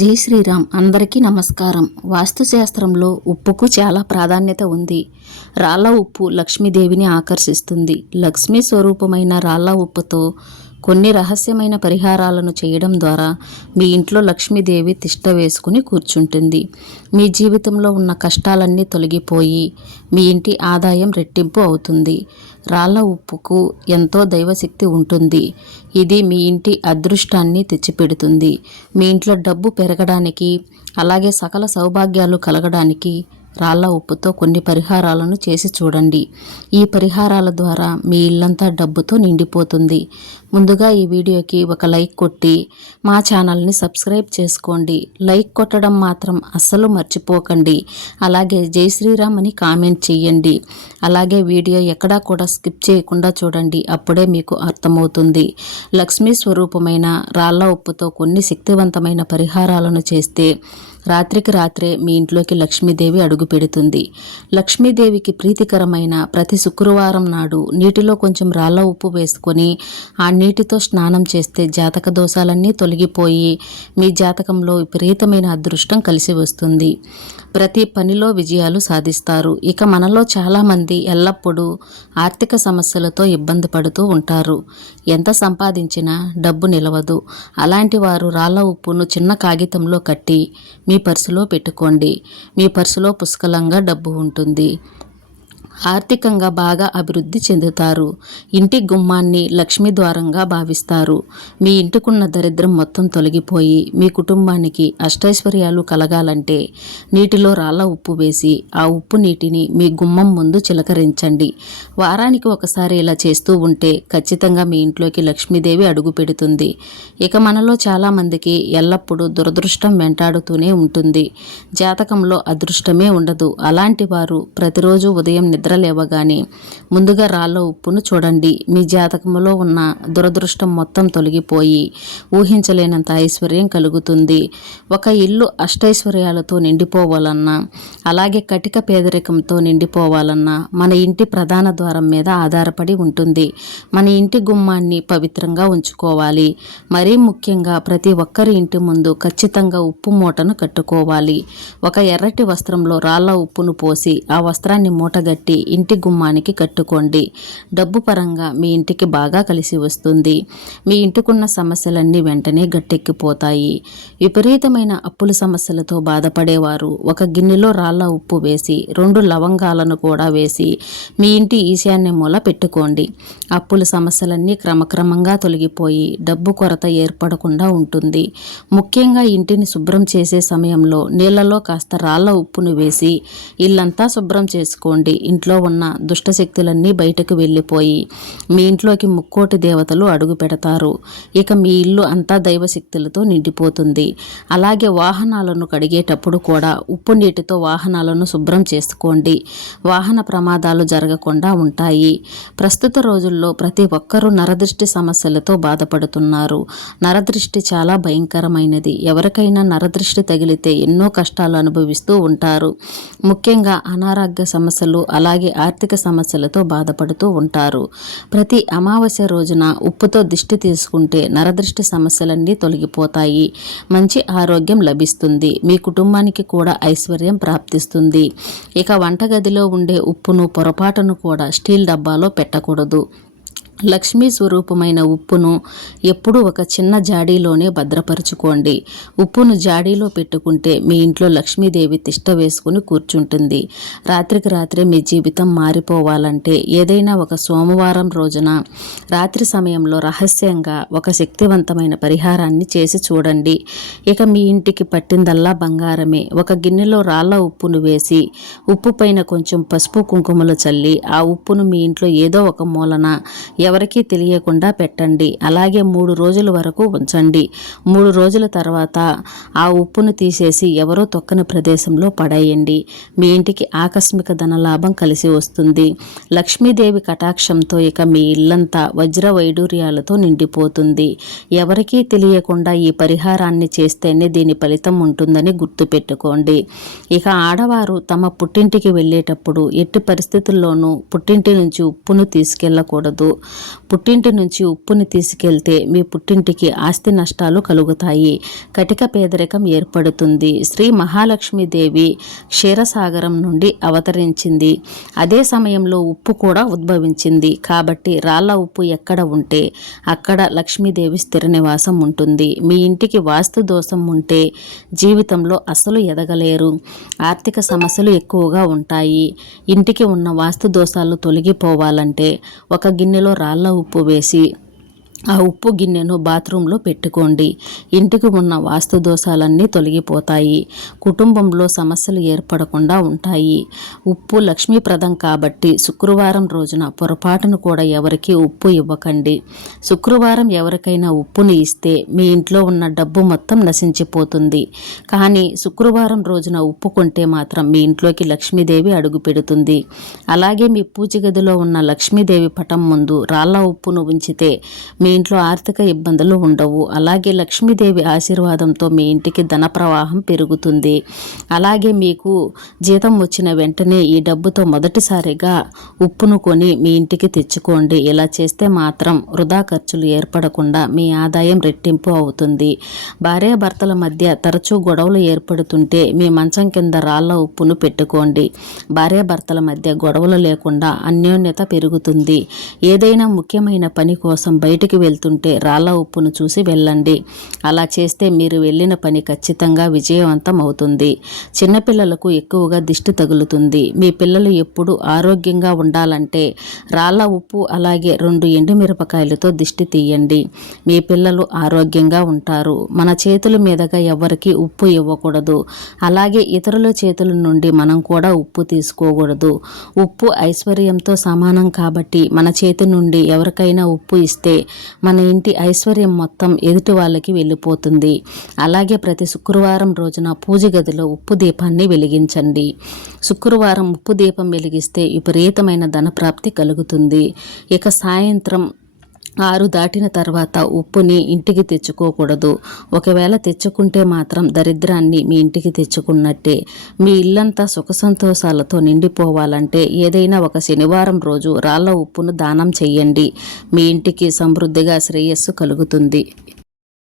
జై శ్రీరామ్. అందరికీ నమస్కారం. వాస్తుశాస్త్రంలో ఉప్పుకు చాలా ప్రాధాన్యత ఉంది. రాళ్ళ ఉప్పు లక్ష్మీదేవిని ఆకర్షిస్తుంది. లక్ష్మీ స్వరూపమైన రాళ్ళ ఉప్పుతో కొన్ని రహస్యమైన పరిహారాలను చేయడం ద్వారా మీ ఇంట్లో లక్ష్మీదేవి తిష్ట వేసుకుని కూర్చుంటుంది. మీ జీవితంలో ఉన్న కష్టాలన్నీ తొలగిపోయి మీ ఇంటి ఆదాయం రెట్టింపు అవుతుంది. రాళ్ళ ఉప్పుకు ఎంతో దైవశక్తి ఉంటుంది. ఇది మీ ఇంటి అదృష్టాన్ని తెచ్చిపెడుతుంది. మీ ఇంట్లో డబ్బు పెరగడానికి, అలాగే సకల సౌభాగ్యాలు కలగడానికి రాళ్ళ ఉప్పుతో కొన్ని పరిహారాలను చేసి చూడండి. ఈ పరిహారాల ద్వారా మీ ఇల్లంతా డబ్బుతో నిండిపోతుంది. ముందుగా ఈ వీడియోకి ఒక లైక్ కొట్టి మా ఛానల్ని సబ్స్క్రైబ్ చేసుకోండి. లైక్ కొట్టడం మాత్రం అస్సలు మర్చిపోకండి. అలాగే జై శ్రీరామ్ అని కామెంట్ చేయండి. అలాగే వీడియో ఎక్కడా కూడా స్కిప్ చేయకుండా చూడండి. అప్పుడే మీకు అర్థమవుతుంది. లక్ష్మీ స్వరూపమైన రాళ్ళ ఉప్పుతో కొన్ని శక్తివంతమైన పరిహారాలను చేస్తే రాత్రికి రాత్రే మీ ఇంట్లోకి లక్ష్మీదేవి అడుగు పెడుతుంది. లక్ష్మీదేవికి ప్రీతికరమైన ప్రతి శుక్రవారం నాడు నీటిలో కొంచెం రాళ్ళ ఉప్పు వేసుకొని ఆ నీటితో స్నానం చేస్తే జాతక దోషాలన్నీ తొలగిపోయి మీ జాతకంలో విపరీతమైన అదృష్టం కలిసి వస్తుంది. ప్రతి పనిలో విజయాలు సాధిస్తారు. ఇక మనలో చాలామంది ఎల్లప్పుడూ ఆర్థిక సమస్యలతో ఇబ్బంది పడుతూ ఉంటారు. ఎంత సంపాదించినా డబ్బు నిలవదు. అలాంటి వారు రాళ్ళ ఉప్పును చిన్న కాగితంలో కట్టి మీ పర్సులో పెట్టుకోండి. మీ పర్సులో పుష్కలంగా డబ్బు ఉంటుంది. ఆర్థికంగా బాగా అభివృద్ధి చెందుతారు. ఇంటి గుమ్మాన్ని లక్ష్మీ ద్వారంగా భావిస్తారు. మీ ఇంటికున్న దరిద్రం మొత్తం తొలగిపోయి మీ కుటుంబానికి అష్టైశ్వర్యాలు కలగాలంటే నీటిలో రాళ్ళ ఉప్పు వేసి ఆ ఉప్పు నీటిని మీ గుమ్మం ముందు చిలకరించండి. వారానికి ఒకసారి ఇలా చేస్తూ ఉంటే ఖచ్చితంగా మీ ఇంట్లోకి లక్ష్మీదేవి అడుగు పెడుతుంది. ఇక మనలో చాలామందికి ఎల్లప్పుడూ దురదృష్టం వెంటాడుతూనే ఉంటుంది. జాతకంలో అదృష్టమే ఉండదు. అలాంటి వారు ప్రతిరోజు ఉదయం నిద్ర లేవగానే ముందుగా రాళ్ళ ఉప్పును చూడండి. మీ జాతకంలో ఉన్న దురదృష్టం మొత్తం తొలగిపోయి ఊహించలేనంత ఐశ్వర్యం కలుగుతుంది. ఒక ఇల్లు అష్టైశ్వర్యాలతో నిండిపోవాలన్నా, అలాగే కటిక పేదరికంతో నిండిపోవాలన్నా మన ఇంటి ప్రధాన ద్వారం మీద ఆధారపడి ఉంటుంది. మన ఇంటి గుమ్మాన్ని పవిత్రంగా ఉంచుకోవాలి. మరీ ముఖ్యంగా ప్రతి ఒక్కరి ఇంటి ముందు ఖచ్చితంగా ఉప్పు మూటను కట్టుకోవాలి. ఒక ఎర్రటి వస్త్రంలో రాళ్ళ ఉప్పును పోసి ఆ వస్త్రాన్ని మూటగట్టి ఇంటి గుమ్మానికి కట్టుకోండి. డబ్బు పరంగా మీ ఇంటికి బాగా కలిసి వస్తుంది. మీ ఇంటికున్న సమస్యలన్నీ వెంటనే గట్టెక్కిపోతాయి. విపరీతమైన అప్పుల సమస్యలతో బాధపడేవారు ఒక గిన్నెలో రాళ్ళ ఉప్పు వేసి 2 లవంగాలను కూడా వేసి మీ ఇంటి ఈశాన్య మూల పెట్టుకోండి. అప్పుల సమస్యలన్నీ క్రమక్రమంగా తొలగిపోయి డబ్బు కొరత ఏర్పడకుండా ఉంటుంది. ముఖ్యంగా ఇంటిని శుభ్రం చేసే సమయంలో నీళ్లలో కాస్త రాళ్ళ ఉప్పును వేసి ఇల్లంతా శుభ్రం చేసుకోండి. ఇంట్లో ఉన్న దుష్టశక్తులన్నీ బయటకు వెళ్ళిపోయి మీ ఇంట్లోకి ముక్కోటి దేవతలు అడుగు పెడతారు. ఇక మీ ఇల్లు అంతా దైవశక్తులతో నిండిపోతుంది. అలాగే వాహనాలను కడిగేటప్పుడు కూడా ఉప్పు నీటితో వాహనాలను శుభ్రం చేసుకోండి. వాహన ప్రమాదాలు జరగకుండా ఉంటాయి. ప్రస్తుత రోజుల్లో ప్రతి ఒక్కరూ నరదృష్టి సమస్యలతో బాధపడుతున్నారు. నరదృష్టి చాలా భయంకరమైనది. ఎవరికైనా నరదృష్టి తగిలితే ఎన్నో కష్టాలు అనుభవిస్తూ ఉంటారు. ముఖ్యంగా అనారోగ్య సమస్యలు, అలాగే ఆర్థిక సమస్యలతో బాధపడుతూ ఉంటారు. ప్రతి అమావాస్య రోజున ఉప్పుతో దిష్టి తీసుకుంటే నరదృష్టి సమస్యలన్నీ తొలగిపోతాయి. మంచి ఆరోగ్యం లభిస్తుంది. మీ కుటుంబానికి కూడా ఐశ్వర్యం ప్రాప్తిస్తుంది. ఇక వంటగదిలో ఉండే ఉప్పును పొరపాటును కూడా స్టీల్ డబ్బాలో పెట్టకూడదు. లక్ష్మీ స్వరూపమైన ఉప్పును ఎప్పుడూ ఒక చిన్న జాడీలోనే భద్రపరుచుకోండి. ఉప్పును జాడీలో పెట్టుకుంటే మీ ఇంట్లో లక్ష్మీదేవి తిష్ట వేసుకుని కూర్చుంటుంది. రాత్రికి రాత్రే మీ జీవితం మారిపోవాలంటే ఏదైనా ఒక సోమవారం రోజున రాత్రి సమయంలో రహస్యంగా ఒక శక్తివంతమైన పరిహారాన్ని చేసి చూడండి. ఇక మీ ఇంటికి పట్టిందల్లా బంగారమే. ఒక గిన్నెలో రాళ్ళ ఉప్పును వేసి ఉప్పు పైన కొంచెం పసుపు కుంకుమలు చల్లి ఆ ఉప్పును మీ ఇంట్లో ఏదో ఒక మూలన ఎవరికీ తెలియకుండా పెట్టండి. అలాగే 3 రోజుల వరకు ఉంచండి. 3 రోజుల తర్వాత ఆ ఉప్పును తీసేసి ఎవరో తొక్కని ప్రదేశంలో పడేయండి. మీ ఇంటికి ఆకస్మిక ధనలాభం కలిసి వస్తుంది. లక్ష్మీదేవి కటాక్షంతో ఇక మీ ఇల్లంతా వజ్ర వైడూర్యాలతో నిండిపోతుంది. ఎవరికీ తెలియకుండా ఈ పరిహారాన్ని చేస్తేనే దీని ఫలితం ఉంటుందని గుర్తుపెట్టుకోండి. ఇక ఆడవారు తమ పుట్టింటికి వెళ్ళేటప్పుడు ఎట్టి పరిస్థితుల్లోనూ పుట్టింటి నుంచి ఉప్పును తీసుకెళ్ళకూడదు. పుట్టింటి నుంచి ఉప్పుని తీసుకెళ్తే మీ పుట్టింటికి ఆస్తి నష్టాలు కలుగుతాయి. కటిక పేదరికం ఏర్పడుతుంది. శ్రీ మహాలక్ష్మీదేవి క్షీరసాగరం నుండి అవతరించింది. అదే సమయంలో ఉప్పు కూడా ఉద్భవించింది. కాబట్టి రాళ్ల ఉప్పు ఎక్కడ ఉంటే అక్కడ లక్ష్మీదేవి స్థిర నివాసం ఉంటుంది. మీ ఇంటికి వాస్తు దోషం ఉంటే జీవితంలో అసలు ఎదగలేరు. ఆర్థిక సమస్యలు ఎక్కువగా ఉంటాయి. ఇంటికి ఉన్న వాస్తు దోషాలు తొలగిపోవాలంటే ఒక గిన్నెలో రాళ్ల ఉప్పు వేసి ఆ ఉప్పు గిన్నెను బాత్రూంలో పెట్టుకోండి. ఇంటికి ఉన్న వాస్తు దోషాలన్నీ తొలగిపోతాయి. కుటుంబంలో సమస్యలు ఏర్పడకుండా ఉంటాయి. ఉప్పు లక్ష్మీప్రదం కాబట్టి శుక్రవారం రోజున పొరపాటును కూడా ఎవరికి ఉప్పు ఇవ్వకండి. శుక్రవారం ఎవరికైనా ఉప్పుని ఇస్తే మీ ఇంట్లో ఉన్న డబ్బు మొత్తం నశించిపోతుంది. కానీ శుక్రవారం రోజున ఉప్పు కొంటే మాత్రం మీ ఇంట్లోకి లక్ష్మీదేవి అడుగు పెడుతుంది. అలాగే మీ పూజ గదిలో ఉన్న లక్ష్మీదేవి పటం ముందు రాళ్ల ఉప్పును ఉంచితే మీ ఇంట్లో ఆర్థిక ఇబ్బందులు ఉండవు. అలాగే లక్ష్మీదేవి ఆశీర్వాదంతో మీ ఇంటికి ధన ప్రవాహం పెరుగుతుంది. అలాగే మీకు జీతం వచ్చిన వెంటనే ఈ డబ్బుతో మొదటిసారిగా ఉప్పును కొని మీ ఇంటికి తెచ్చుకోండి. ఇలా చేస్తే మాత్రం వృధా ఖర్చులు ఏర్పడకుండా మీ ఆదాయం రెట్టింపు అవుతుంది. భార్యాభర్తల మధ్య తరచూ గొడవలు ఏర్పడుతుంటే మీ మంచం కింద రాళ్ల ఉప్పును పెట్టుకోండి. భార్యాభర్తల మధ్య గొడవలు లేకుండా అన్యోన్యత పెరుగుతుంది. ఏదైనా ముఖ్యమైన పని కోసం బయటికి వెళ్తుంటే రాళ్ల ఉప్పును చూసి వెళ్ళండి. అలా చేస్తే మీరు వెళ్ళిన పని ఖచ్చితంగా విజయవంతం అవుతుంది. చిన్నపిల్లలకు ఎక్కువగా దిష్టి తగులుతుంది. మీ పిల్లలు ఎప్పుడు ఆరోగ్యంగా ఉండాలంటే రాళ్ల ఉప్పు అలాగే 2 ఎండుమిరపకాయలతో దిష్టి తీయండి. మీ పిల్లలు ఆరోగ్యంగా ఉంటారు. మన చేతుల మీదుగా ఎవరికి ఉప్పు ఇవ్వకూడదు. అలాగే ఇతరుల చేతుల నుండి మనం కూడా ఉప్పు తీసుకోకూడదు. ఉప్పు ఐశ్వర్యంతో సమానం కాబట్టి మన చేతి నుండి ఎవరికైనా ఉప్పు ఇస్తే మన ఇంటి ఐశ్వర్యం మొత్తం ఎదుటి వాళ్ళకి వెళ్ళిపోతుంది. అలాగే ప్రతి శుక్రవారం రోజున పూజ గదిలో ఉప్పు దీపాన్ని వెలిగించండి. శుక్రవారం ఉప్పు దీపం వెలిగిస్తే విపరీతమైన ధనప్రాప్తి కలుగుతుంది. ఇక సాయంత్రం 6 దాటిన తర్వాత ఉప్పుని ఇంటికి తెచ్చుకోకూడదు. ఒకవేళ తెచ్చుకుంటే మాత్రం దరిద్రాన్ని మీ ఇంటికి తెచ్చుకున్నట్టే. మీ ఇల్లంతా సుఖ సంతోషాలతో నిండిపోవాలంటే ఏదైనా ఒక శనివారం రోజు రాళ్ల ఉప్పును దానం చెయ్యండి. మీ ఇంటికి సమృద్ధిగా శ్రేయస్సు కలుగుతుంది.